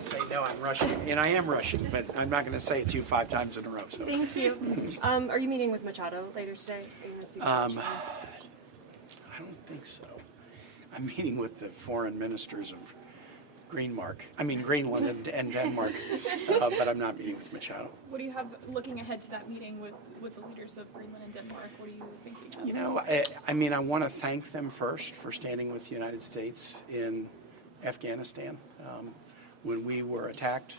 say no, I'm Russian, and I am Russian, but I'm not going to say it to you 5 times in a row. So. Thank you. Are you meeting with Machado later today? Are you going to speak to Machado? I don't think so. I'm meeting with the foreign ministers of Greenland and Denmark, but I'm not meeting with Machado. What do you have looking ahead to that meeting with the leaders of Greenland and Denmark? What are you thinking of? You know, I want to thank them first for standing with the United States in Afghanistan. When we were attacked,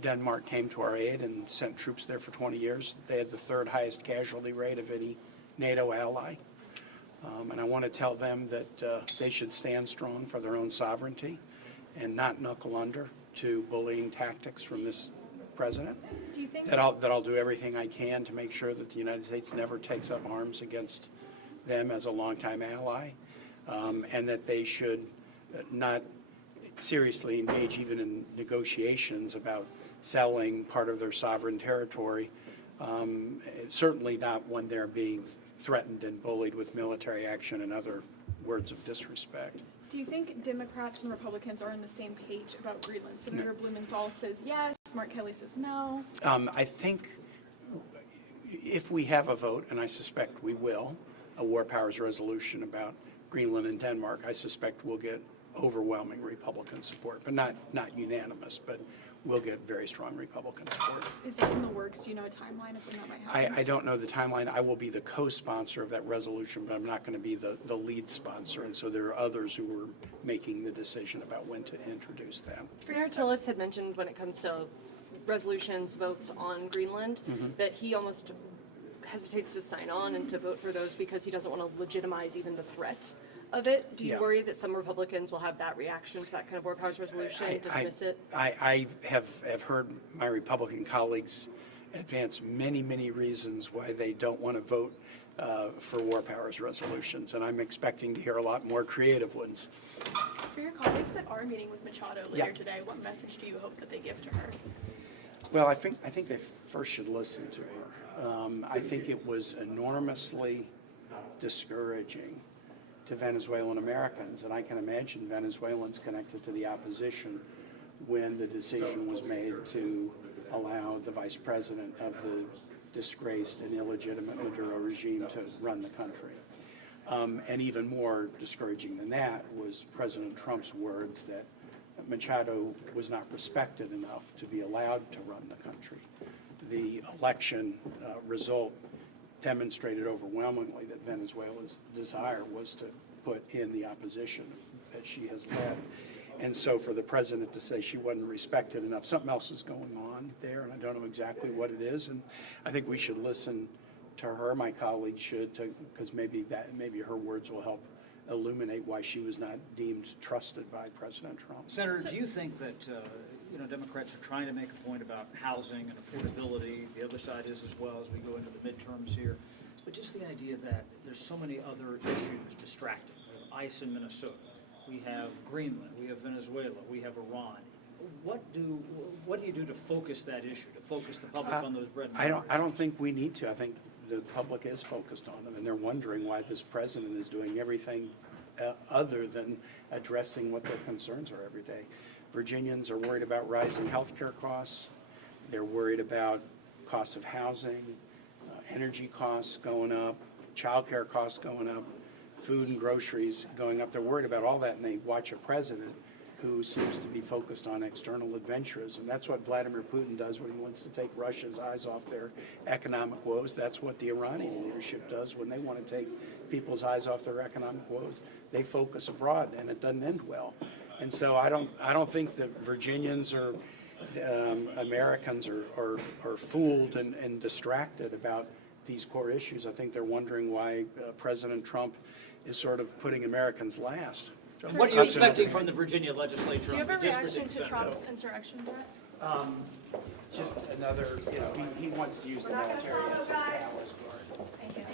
Denmark came to our aid and sent troops there for 20 years. They had the 3rd highest casualty rate of any NATO ally. And I want to tell them that they should stand strong for their own sovereignty and not knuckle under to bullying tactics from this president. Do you think that I'll do everything I can to make sure that the United States never takes up arms against them as a longtime ally, and that they should not seriously engage even in negotiations about selling part of their sovereign territory, certainly not when they're being threatened and bullied with military action and other words of disrespect. Do you think Democrats and Republicans are on the same page about Greenland? Senator Blumenthal says yes, Mark Kelly says no. I think if we have a vote, and I suspect we will, a war powers resolution about Greenland and Denmark, I suspect we'll get overwhelming Republican support, but not unanimous, but we'll get very strong Republican support. Is that in the works? Do you know a timeline of when that might happen? I don't know the timeline. I will be the co-sponsor of that resolution, but I'm not going to be the lead sponsor, and so there are others who are making the decision about when to introduce that. Senator Tillis had mentioned when it comes to resolutions, votes on Greenland, that he almost hesitates to sign on and to vote for those because he doesn't want to legitimize even the threat of it. Do you worry that some Republicans will have that reaction to that kind of war powers resolution, dismiss it? I have heard my Republican colleagues advance many reasons why they don't want to vote for war powers resolutions, and I'm expecting to hear a lot more creative ones. For your colleagues that are meeting with Machado later today, what message do you hope that they give to her? Well, I think they first should listen to her. I think it was enormously discouraging to Venezuelan Americans, and I can imagine Venezuelans connected to the opposition when the decision was made to allow the vice president of the disgraced and illegitimate Maduro regime to run the country. And even more discouraging than that was President Trump's words that Machado was not respected enough to be allowed to run the country. The election result demonstrated overwhelmingly that Venezuela's desire was to put in the opposition that she has led. And so for the president to say she wasn't respected enough, something else is going on there, and I don't know exactly what it is. And I think we should listen to her. My colleagues should, because maybe her words will help illuminate why she was not deemed trusted by President Trump. Senator, do you think that Democrats are trying to make a point about housing and affordability? The other side is as well as we go into the midterms here. But just the idea that there's so many other issues distracting. We have ICE in Minnesota. We have Greenland. We have Venezuela. We have Iran. What do you do to focus that issue, to focus the public on those bread and butter? I don't think we need to. I think the public is focused on them, and they're wondering why this president is doing everything other than addressing what their concerns are every day. Virginians are worried about rising health care costs. They're worried about costs of housing, energy costs going up, child care costs going up, food and groceries going up. They're worried about all that, and they watch a president who seems to be focused on external adventurism. That's what Vladimir Putin does when he wants to take Russia's eyes off their economic woes. That's what the Iranian leadership does when they want to take people's eyes off their economic woes. They focus abroad, and it doesn't end well. And so I don't think that Virginians or Americans are fooled and distracted about these core issues. I think they're wondering why President Trump is sort of putting Americans last. What are you expecting from the Virginia legislature? Do you have a on the reaction districting to center? Trump's insurrection threat? Just another, he wants to use the military as his power. Thank you.